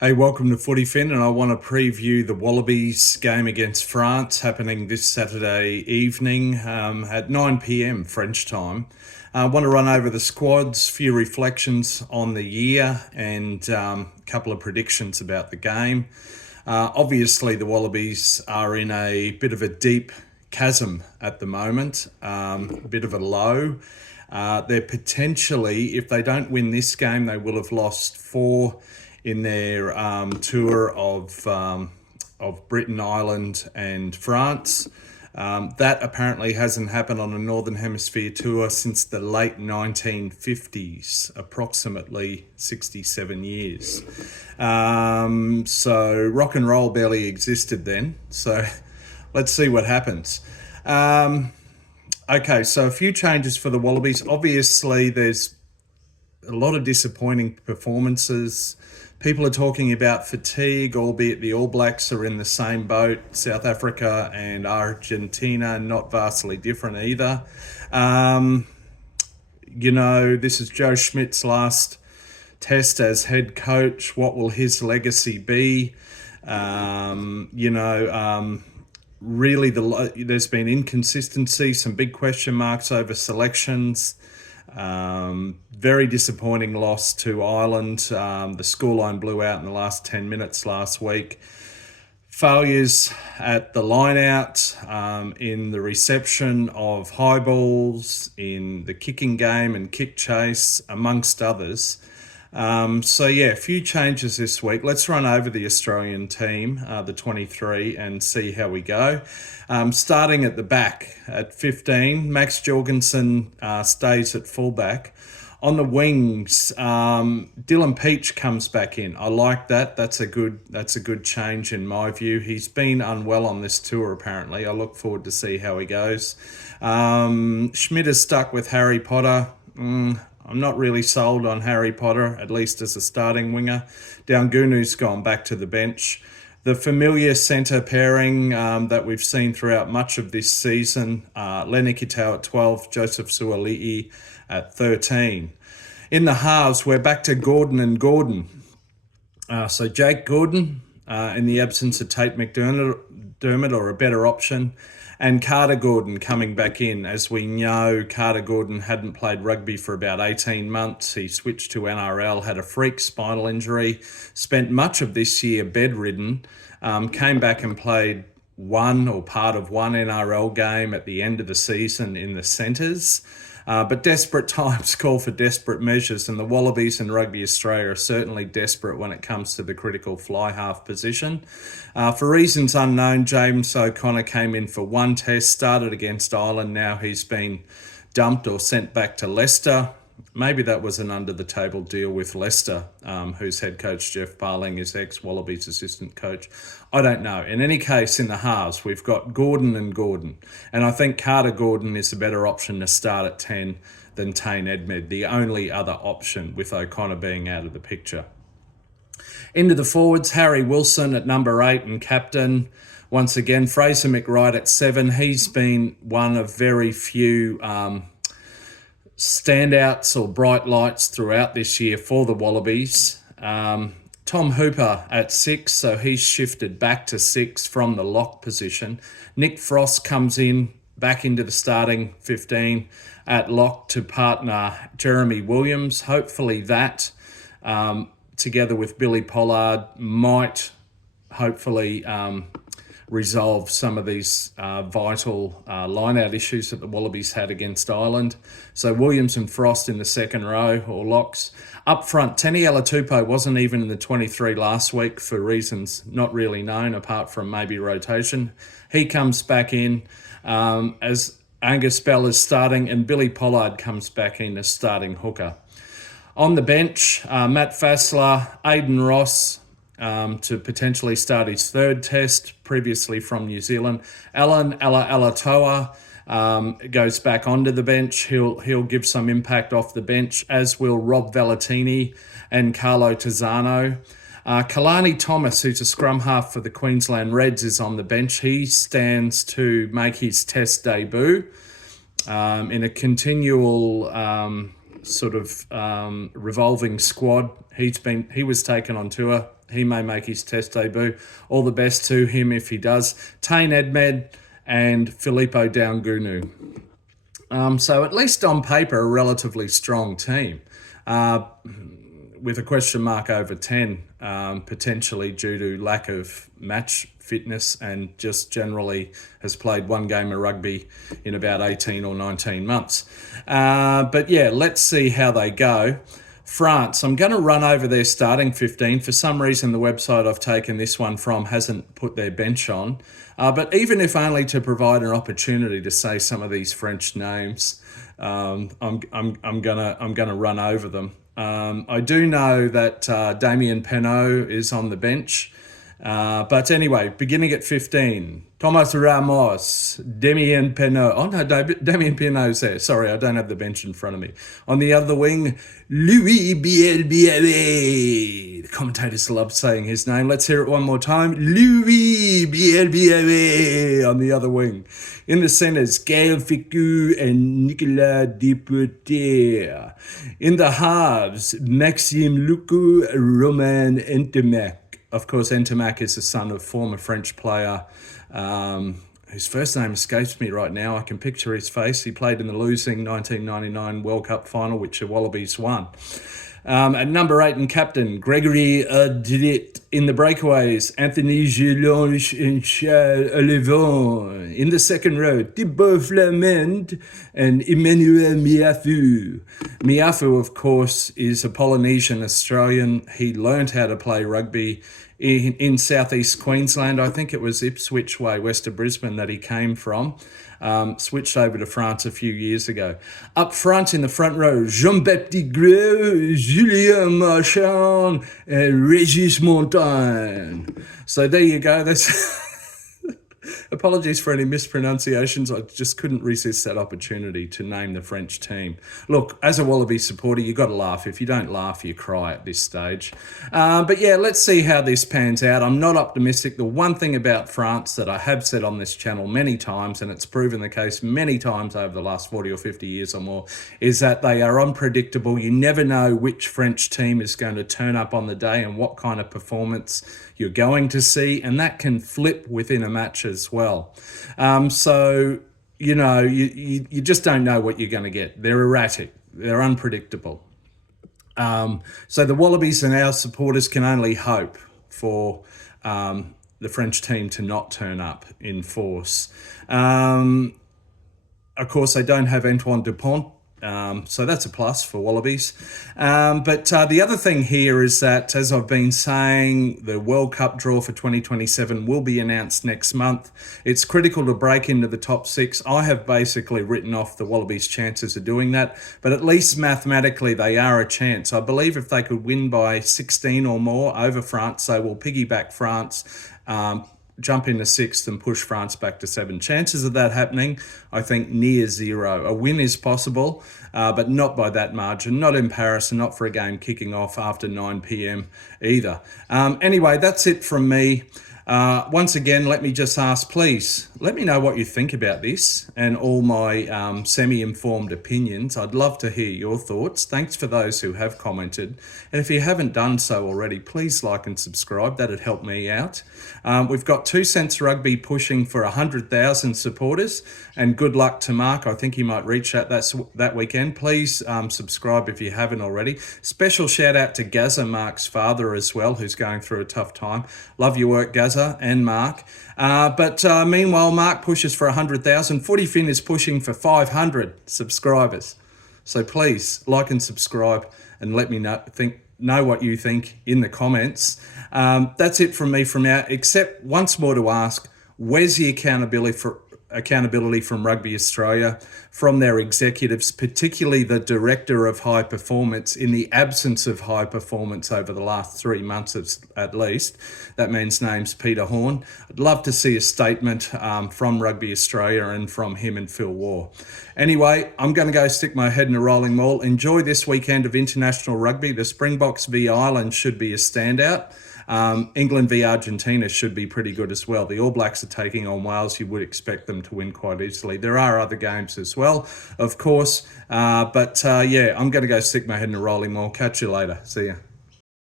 Hey, welcome to Footy Fin, and I want to preview the Wallabies game against France happening this Saturday evening at 9 p.m. French time. I want to run over the squads, few reflections on the year, and a couple of predictions about the game. Obviously, the Wallabies are in a bit of a deep chasm at the moment, a bit of a low. They're potentially, if they don't win this game, they will have lost four in their tour of Britain, Ireland, and France. That apparently hasn't happened on a Northern Hemisphere tour since the late 1950s, approximately 67 years. So rock and roll barely existed then. So let's see what happens. Okay, so a few changes for the Wallabies. Obviously, there's a lot of disappointing performances. People are talking about fatigue, albeit the All Blacks are in the same boat. South Africa and Argentina, not vastly different either. This is Joe Schmidt's last test as head coach. What will his legacy be? Really, there's been inconsistency, some big question marks over selections. Very disappointing loss to Ireland. The scoreline blew out in the last 10 minutes last week. Failures at the line-out, in the reception of high balls, in the kicking game and kick chase, amongst others. A few changes this week. Let's run over the Australian team, the 23, and see how we go. Starting at the back at 15, Max Jorgensen stays at fullback. On the wings, Dylan Peach comes back in. I like that. That's a good change in my view. He's been unwell on this tour apparently. I look forward to see how he goes. Schmidt is stuck with Harry Potter. I'm not really sold on Harry Potter, at least as a starting winger. Daungunu's gone back to the bench. The familiar centre pairing that we've seen throughout much of this season, Lenny Kitau at 12, Joseph Suali'i at 13. In the halves, we're back to Gordon and Gordon. So Jake Gordon, in the absence of Tate McDermott, or a better option, and Carter Gordon coming back in. As we know, Carter Gordon hadn't played rugby for about 18 months. He switched to NRL, had a freak spinal injury, spent much of this year bedridden, came back and played one or part of one NRL game at the end of the season in the centres. But desperate times call for desperate measures, and the Wallabies and Rugby Australia are certainly desperate when it comes to the critical fly half position. For reasons unknown, James O'Connor came in for one test, started against Ireland. Now he's been dumped or sent back to Leicester. Maybe that was an under-the-table deal with Leicester, whose head coach, Jeff Parling, is ex-Wallabies assistant coach. I don't know. In any case, in the halves, we've got Gordon and Gordon. And I think Carter Gordon is a better option to start at 10 than Tane Edmed, the only other option, with O'Connor being out of the picture. Into the forwards, Harry Wilson at number 8 and captain. Once again, Fraser McWright at 7. He's been one of very few standouts or bright lights throughout this year for the Wallabies. Tom Hooper at 6, so he's shifted back to 6 from the lock position. Nick Frost comes in back into the starting 15 at lock to partner Jeremy Williams. Hopefully that, together with Billy Pollard, might hopefully resolve some of these vital line-out issues that the Wallabies had against Ireland. So Williams and Frost in the second row, or locks. Up front, Teni Alatupo wasn't even in the 23 last week for reasons not really known, apart from maybe rotation. He comes back in as Angus Bell is starting, and Billy Pollard comes back in as starting hooker. On the bench, Matt Fassler, Aidan Ross, to potentially start his third test, previously from New Zealand. Alan Alatoa goes back onto the bench. He'll give some impact off the bench, as will Rob Valentini and Carlo Tizzano. Kalani Thomas, who's a scrum half for the Queensland Reds, is on the bench. He stands to make his test debut in a continual sort of revolving squad. He was taken on tour. He may make his Test debut. All the best to him if he does. Tane Edmed and Filippo Daungunu. So at least on paper, a relatively strong team, with a question mark over 10, potentially due to lack of match fitness and just generally has played one game of rugby in about 18 or 19 months. But yeah, let's see how they go. France, I'm going to run over their starting 15. For some reason, the website I've taken this one from hasn't put their bench on. But even if only to provide an opportunity to say some of these French names, I'm gonna run over them. I do know that Damien Penaud is on the bench. But anyway, beginning at 15, Thomas Ramos, Damien Penaud. Oh no, Damien Penaud's there. Sorry, I don't have the bench in front of me. On the other wing, Louis Bielbiavé. The commentators love saying his name. Let's hear it one more time. Louis Bielbiavé on the other wing. In the centres, Gaël Ficou and Nicolas Depoter. In the halves, Maxime Lucu, Romain Ntamack. Of course, Ntamack is the son of former French player whose first name escapes me right now. I can picture his face. He played in the losing 1999 World Cup final, which the Wallabies won. At number 8 and captain, Gregory Audret. In the breakaways, Anthony Gelange and Charles Olivon. In the second row, Thibaut Flamand and Emmanuel Miafu. Miafu, of course, is a Polynesian Australian. He learned how to play rugby in southeast Queensland. I think it was Ipswich way, west of Brisbane, that he came from. Switched over to France a few years ago. Up front in the front row, Jean-Baptiste Greux, Julien Marchand, and Régis Montagne. So there you go. That's apologies for any mispronunciations. I just couldn't resist that opportunity to name the French team. Look, as a Wallaby supporter, you got to laugh. If you don't laugh, you cry at this stage. But yeah, let's see how this pans out. I'm not optimistic. The one thing about France that I have said on this channel many times, and it's proven the case many times over the last 40 or 50 years or more, is that they are unpredictable. You never know which French team is going to turn up on the day and what kind of performance you're going to see, and that can flip within a match as well. So, you know, you just don't know what you're going to get. They're erratic. They're unpredictable. So the Wallabies and our supporters can only hope for the French team to not turn up in force. Of course, they don't have Antoine Dupont. So that's a plus for Wallabies. But the other thing here is that, as I've been saying, the World Cup draw for 2027 will be announced next month. It's critical to break into the top 6. I have basically written off the Wallabies' chances of doing that, but at least mathematically they are a chance. I believe if they could win by 16 or more over France, they will piggyback France, jump into 6th and push France back to 7. Chances of that happening, I think, near zero. A win is possible, but not by that margin, not in Paris, and not for a game kicking off after 9 p.m. either. Anyway, that's it from me. Once again, let me just ask, please, let me know what you think about this and all my semi-informed opinions. I'd love to hear your thoughts. Thanks for those who have commented. And if you haven't done so already, please like and subscribe. That'd help me out. We've got 2 Cents Rugby pushing for 100,000 supporters, and good luck to Mark. I think he might reach that weekend. Please subscribe if you haven't already. Special shout out to Gaza, Mark's father as well, who's going through a tough time. Love your work, Gaza and Mark. But meanwhile, Mark pushes for 100,000. Footy Fin is pushing for 500 subscribers. So please like and subscribe and let me know what you think in the comments. That's it from me from now, except once more to ask, where's the accountability from Rugby Australia, from their executives, particularly the Director of High Performance, in the absence of high performance over the last 3 months at least? That man's name's Peter Horn. I'd love to see a statement from Rugby Australia and from him and Phil Waugh. Anyway, I'm going to go stick my head in a rolling ball. Enjoy this weekend of international rugby. The Springboks v Ireland should be a standout. England v Argentina should be pretty good as well. The All Blacks are taking on Wales. You would expect them to win quite easily. There are other games as well, of course. But yeah, I'm going to go stick my head in a rolling ball. Catch you later. See ya.